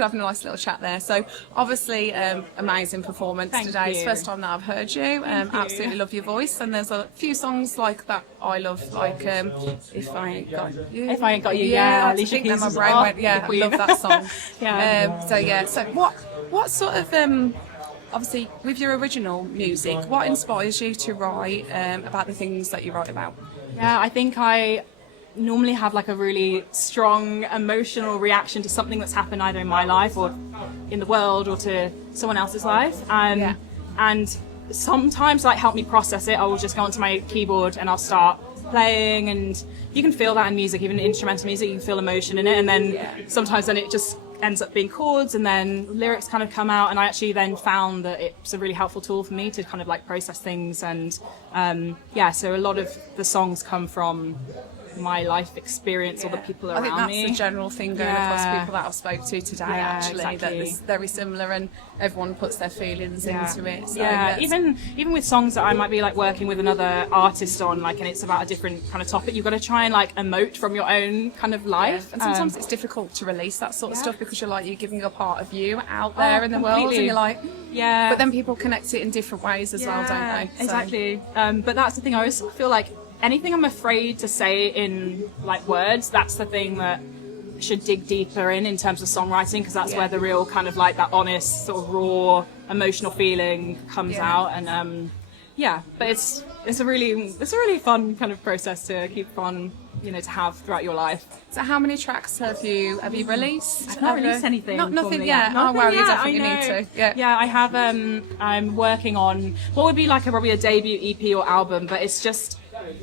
could have a nice little chat there. So obviously, amazing performance today. It's the first time that I've heard you. Absolutely love your voice. And there's a few songs like that I love, like If I Ain't Got You. If I Ain't Got You, I think that my brain went, I love that song. So what sort of obviously, with your original music, what inspires you to write about the things that you write about? Yeah, I think I normally have like a really strong emotional reaction to something that's happened either in my life or in the world or to someone else's life. And sometimes like help me process it, I will just go onto my keyboard and I'll start playing, and you can feel that in music, even in instrumental music, you can feel emotion in it, and then sometimes then it just ends up being chords and then lyrics kind of come out, and I actually then found that it's a really helpful tool for me to kind of like process things, and so a lot of the songs come from my life experience or the people around me. I think that's the general thing going across people that I've spoke to today, actually, that it's very similar and everyone puts their feelings into it. So even with songs that I might be like working with another artist on, like, and it's about a different kind of topic, you've got to try and like emote from your own kind of life. And sometimes it's difficult to release that sort of stuff because you're giving a part of you out there in the world, and you're like, but then people connect it in different ways as well, don't they? So. Exactly. But that's the thing, I always feel like anything I'm afraid to say in like words, that's the thing that should dig deeper in terms of songwriting, because that's where the real kind of like that honest sort of raw emotional feeling comes out. And but it's a really fun kind of process to keep on, to have throughout your life. So how many tracks have you released? I've not released anything. Nothing yet. Oh wow, you definitely need to. Yeah, I have. I'm working on what would be like probably a debut EP or album, but it's just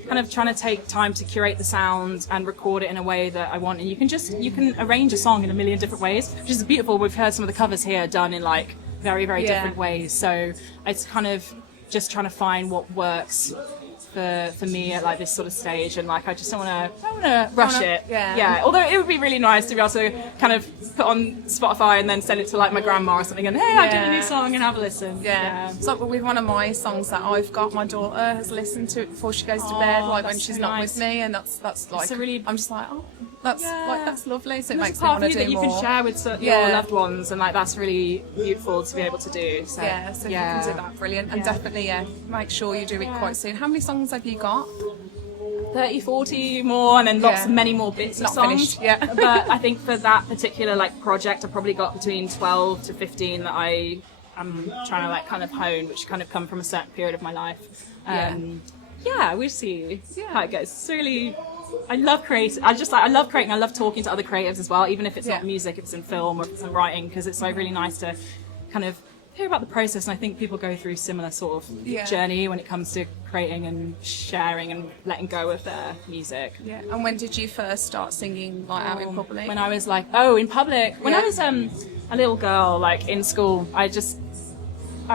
kind of trying to take time to curate the sound and record it in a way that I want. And you can arrange a song in a million different ways, which is beautiful. We've heard some of the covers here done in like very, very different ways. So it's kind of just trying to find what works for me at like this sort of stage, and like I just don't want to rush it. Although it would be really nice to be able to kind of put on Spotify and then send it to like my grandma or something, and hey, I did a new song, and have a listen. So with one of my songs that I've got, my daughter has listened to it before she goes to bed, like when she's not with me, and that's like I'm just like, that's lovely. So it makes me want to do more. That you can share with your loved ones, and like that's really beautiful to be able to do. So you can do that, brilliant, and definitely make sure you do it quite soon. How many songs have you got? 30, 40 more, and then many more bits of songs. Finished, But I think for that particular like project, I've probably got between 12 to 15 that I'm trying to like kind of hone, which kind of come from a certain period of my life. We'll see how it goes. It's really, I love creating. I love creating. I love talking to other creatives as well, even if it's not music, if it's in film or if it's in writing, because it's really nice to kind of hear about the process. And I think people go through similar sort of journey when it comes to creating and sharing and letting go of their music. And when did you first start singing like out in public? When I was like in public, when I was a little girl, like in school, I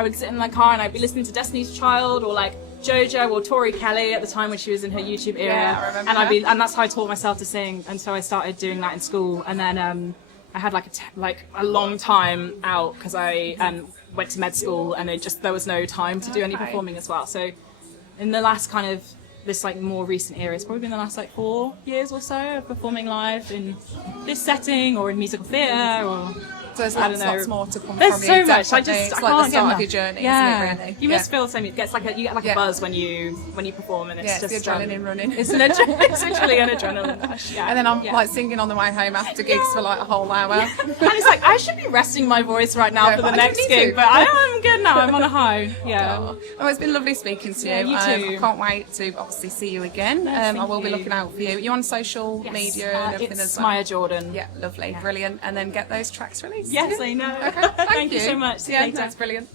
would sit in my car and I'd be listening to Destiny's Child or like JoJo or Tori Kelly at the time when she was in her YouTube era, I remember and that's how I taught myself to sing, and so I started doing that in school. And then I had a long time out because I went to med school, and there was no time to do any performing as well. So in the last kind of this like more recent era, it's probably been the last like 4 years or so of performing live in this setting or in musical theatre or. So there's lots more to come there's from so you. much. It's like the start of your journey, isn't it, really? You must feel the same. You get like a buzz when you perform, and it's just the adrenaline running. It's literally an adrenaline rush. And then I'm like singing on the way home after gigs for like a whole hour. And it's like I should be resting my voice right now for the next gig, but I'm good now. I'm on a high. Oh, it's been lovely speaking to you. You too. I can't wait to obviously see you again. I will be looking out for you. You're on social media and everything as well. Maya Jordan. Yeah, lovely, brilliant. And then get those tracks released. Yes, I know. Okay, thank you so much. Yeah, that's brilliant.